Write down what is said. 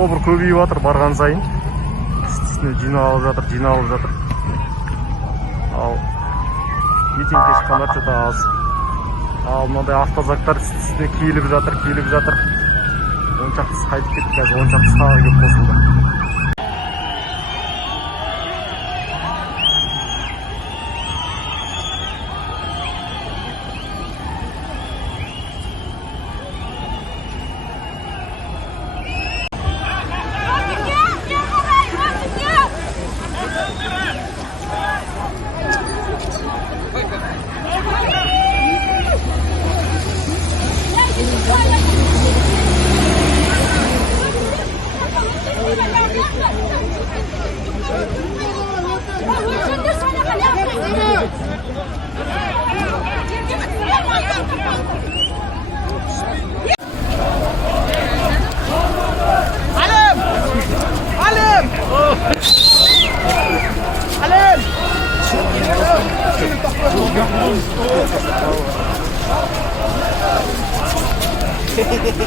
тобыр көбейіп жатыр барған сайын. Үстіне жиналып жатыр. Ал ертең кешқандар что-то аз. Ал мынандай автозактар үстіне киіліп жатыр. Он шақтысы қайтып кетті, қазір 10 шақтысы тағы келіп қосылды.